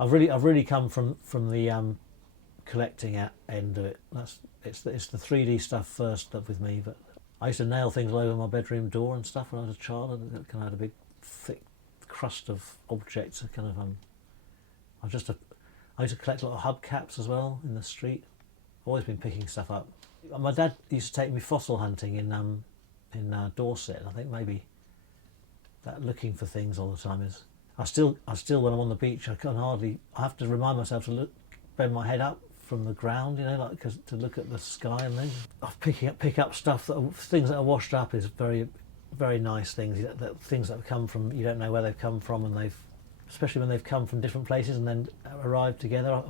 I've really come from the collecting end of it. It's the 3D stuff first with me. But I used to nail things all over my bedroom door and stuff when I was a child. I kind of had a big thick crust of objects. I used to collect a lot of hubcaps as well in the street. I've always been picking stuff up. My dad used to take me fossil hunting in Dorset. I think maybe that looking for things all the time is. I still when I'm on the beach, I have to remind myself to bend my head up from the ground, like to look at the sky and things. Pick up stuff things that are washed up is very, very nice things. Things that have come from, you don't know where they've come from, and especially when they've come from different places and then arrived together.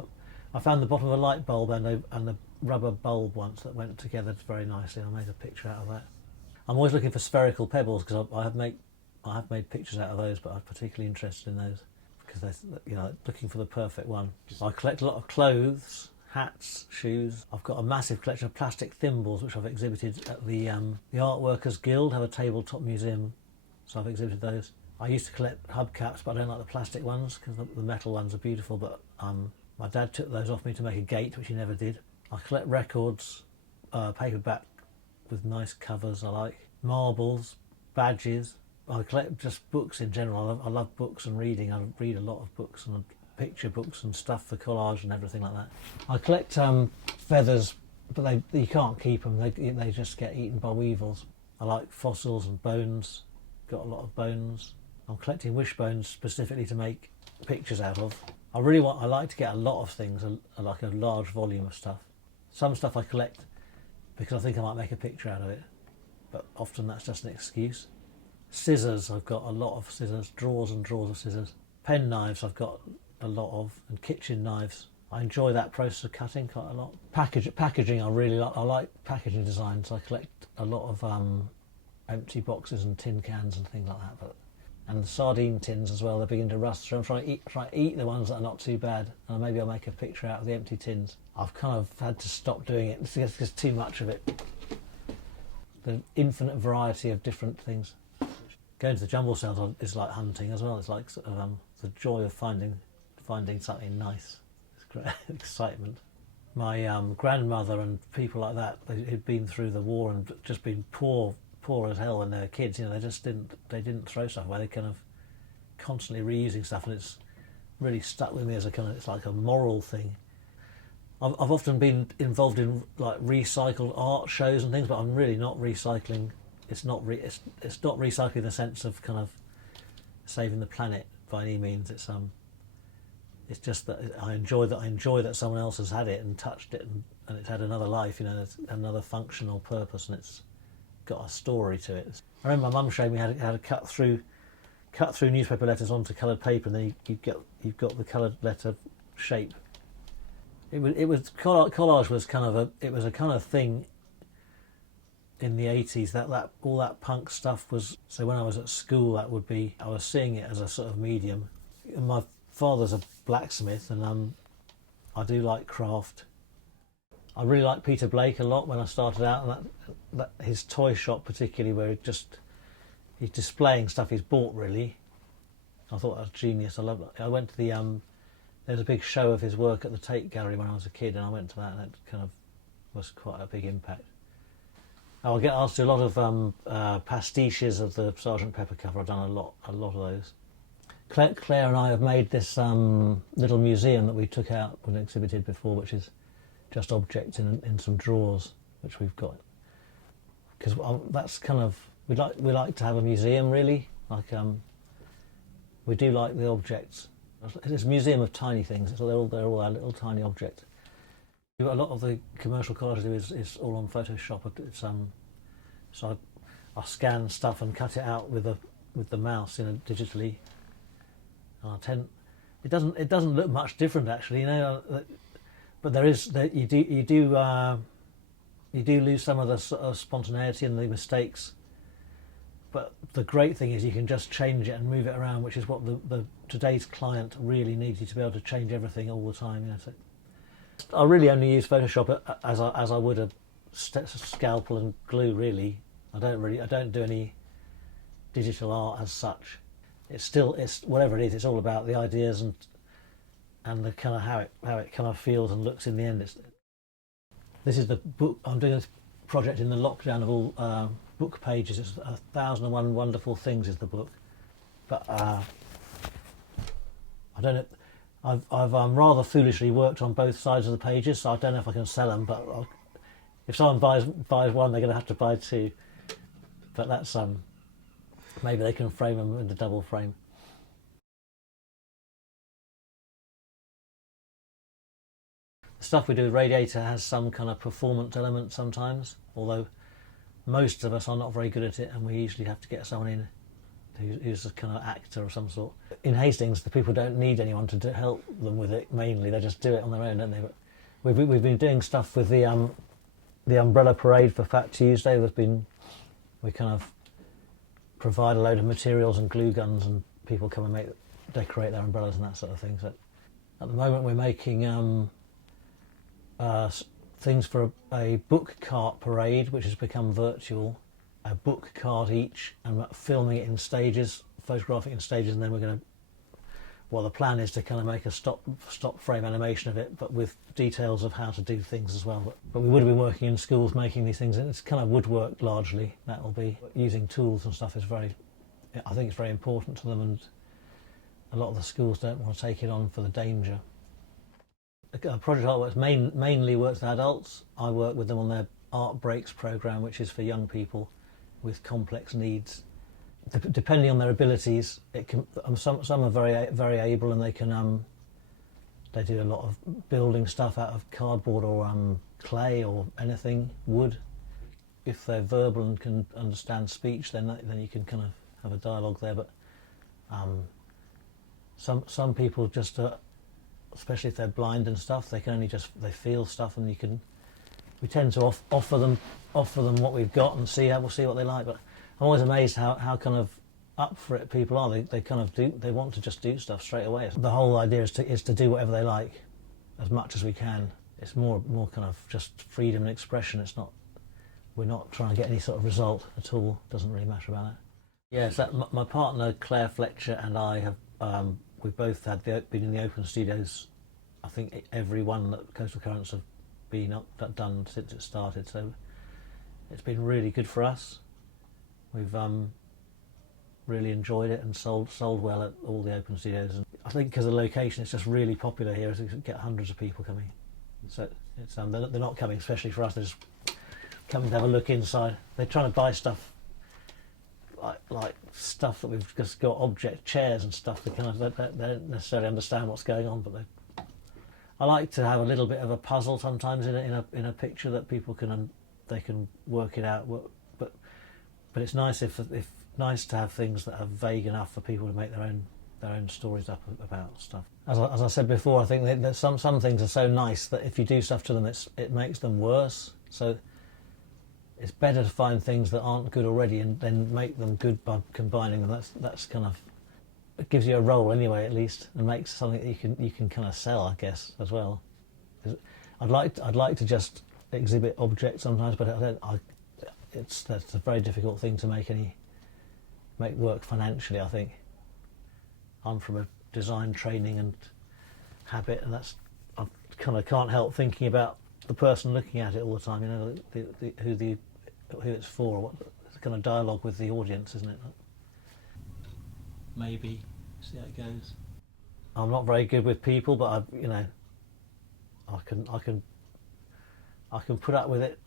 I found the bottom of a light bulb and a rubber bulb once that went together very nicely. I made a picture out of that. I'm always looking for spherical pebbles because I have made pictures out of those, but I'm particularly interested in those because they're looking for the perfect one. I collect a lot of clothes, hats, shoes. I've got a massive collection of plastic thimbles which I've exhibited at the Art Workers Guild, have a tabletop museum, so I've exhibited those. I used to collect hubcaps, but I don't like the plastic ones because the metal ones are beautiful, but my dad took those off me to make a gate, which he never did. I collect records, paperback with nice covers I like, marbles, badges. I collect just books in general. I love books and reading. I read a lot of books and picture books and stuff for collage and everything like that. I collect feathers, but you can't keep them. They just get eaten by weevils. I like fossils and bones. Got a lot of bones. I'm collecting wishbones specifically to make pictures out of. I like to get a lot of things, like a large volume of stuff. Some stuff I collect because I think I might make a picture out of it, but often that's just an excuse. Scissors, I've got a lot of scissors, drawers and drawers of scissors. Pen knives I've got a lot of, and kitchen knives. I enjoy that process of cutting quite a lot. Packaging I really like. I like packaging design, so I collect a lot of empty boxes and tin cans and things like that. And the sardine tins as well, they're beginning to rust, so I'm trying to eat the ones that are not too bad, and maybe I'll make a picture out of the empty tins. I've kind of had to stop doing it, it's just too much of it. The infinite variety of different things. Going to the jumble sales is like hunting as well. It's like sort of the joy of finding something nice. It's great excitement. My grandmother and people like that, who'd been through the war and just been poor as hell when they were kids. They didn't throw stuff away. They kind of constantly reusing stuff, and it's really stuck with me as it's like a moral thing. I've often been involved in like recycled art shows and things, but I'm really not recycling. It's not recycling in the sense of kind of saving the planet by any means. It's just that I enjoy that someone else has had it and touched it and it's had another life, it's another functional purpose, and it's got a story to it. I remember my mum showed me how to cut through newspaper letters onto coloured paper, and then you've got the coloured letter shape. Collage was a kind of thing in the 80s that all that punk stuff was. So when I was at school, I was seeing it as a sort of medium. And my father's a blacksmith, and I do like craft. I really liked Peter Blake a lot when I started out, and that his toy shop particularly, where he's displaying stuff he's bought really. I thought that was genius. I love it. I went to there's a big show of his work at the Tate Gallery when I was a kid, and I went to that, and it kind of was quite a big impact. I get asked to do a lot of pastiches of the Sgt. Pepper cover. I've done a lot of those. Claire and I have made this little museum that we took out and exhibited before, which is just objects in some drawers, which we've got. Because that's kind of, we like to have a museum really. We do like the objects. It's a museum of tiny things. They're all our little tiny objects. A lot of the commercial collage I do is all on Photoshop. It's so I scan stuff and cut it out with the mouse, digitally. And it doesn't look much different actually, but you do lose some of the sort of spontaneity and the mistakes. But the great thing is you can just change it and move it around, which is what the today's client really needs, you to be able to change everything all the time. So I really only use Photoshop as I would a scalpel and glue. Really, I don't do any digital art as such. It's whatever it is. It's all about the ideas and the kind of how it kind of feels and looks in the end. This is the book. I'm doing this project in the lockdown of all book pages. It's 1001 Wonderful Things is the book, but I don't know. I've rather foolishly worked on both sides of the pages, so I don't know if I can sell them. But if someone buys one, they're going to have to buy two. But that's maybe they can frame them in the double frame. The stuff we do with Radiator has some kind of performance element sometimes, although most of us are not very good at it, and we usually have to get someone in who's a kind of actor of some sort. In Hastings, the people don't need anyone to help them with it. Mainly, they just do it on their own, don't they? But we've been doing stuff with the umbrella parade for Fat Tuesday. We kind of provide a load of materials and glue guns, and people come and decorate their umbrellas and that sort of thing. So at the moment, we're making things for a book cart parade, which has become virtual. A book cart each, and filming it in stages, photographing it in stages, and then we're going to. Well, the plan is to kind of make a stop frame animation of it, but with details of how to do things as well. But we would have been working in schools making these things, and it's kind of woodwork largely. That will be using tools and stuff is I think it's very important to them, and a lot of the schools don't want to take it on for the danger. Project Artworks mainly works with adults. I work with them on their Art Breaks program, which is for young people with complex needs. Depending on their abilities, some are very able, and they can they do a lot of building stuff out of cardboard or clay or anything, wood. If they're verbal and can understand speech, then you can kind of have a dialogue there. But some people just, especially if they're blind and stuff, they can only they feel stuff, and we tend to offer them what we've got and we'll see what they like. But I'm always amazed how kind of up for it people are. They kind of they want to just do stuff straight away. The whole idea is to do whatever they like as much as we can. It's more kind of just freedom and expression. We're not trying to get any sort of result at all. It doesn't really matter about that. Yeah, so my partner Claire Fletcher and I have we've both been in the open studios. I think every one that Coastal Currents have been done since it started, so it's been really good for us. We've really enjoyed it and sold well at all the open studios. And I think because of the location, it's just really popular here. So you get hundreds of people coming. So it's they're not coming especially for us. They're just coming to have a look inside. They're trying to buy stuff like stuff that we've just got, object chairs and stuff. They don't necessarily understand what's going on, but I like to have a little bit of a puzzle sometimes in a picture that people can work it out. But it's nice nice to have things that are vague enough for people to make their own stories up about stuff. As I said before, I think that some things are so nice that if you do stuff to them, it makes them worse. So it's better to find things that aren't good already and then make them good by combining them. That's kind of, it gives you a role anyway, at least, and makes something that you can kind of sell, I guess, as well. I'd like to just exhibit objects sometimes, but that's a very difficult thing to make work financially. I think I'm from a design training and habit, and I kind of can't help thinking about the person looking at it all the time. You know, who it's for, or what kind of dialogue with the audience, isn't it? Maybe see how it goes. I'm not very good with people, but I can put up with it.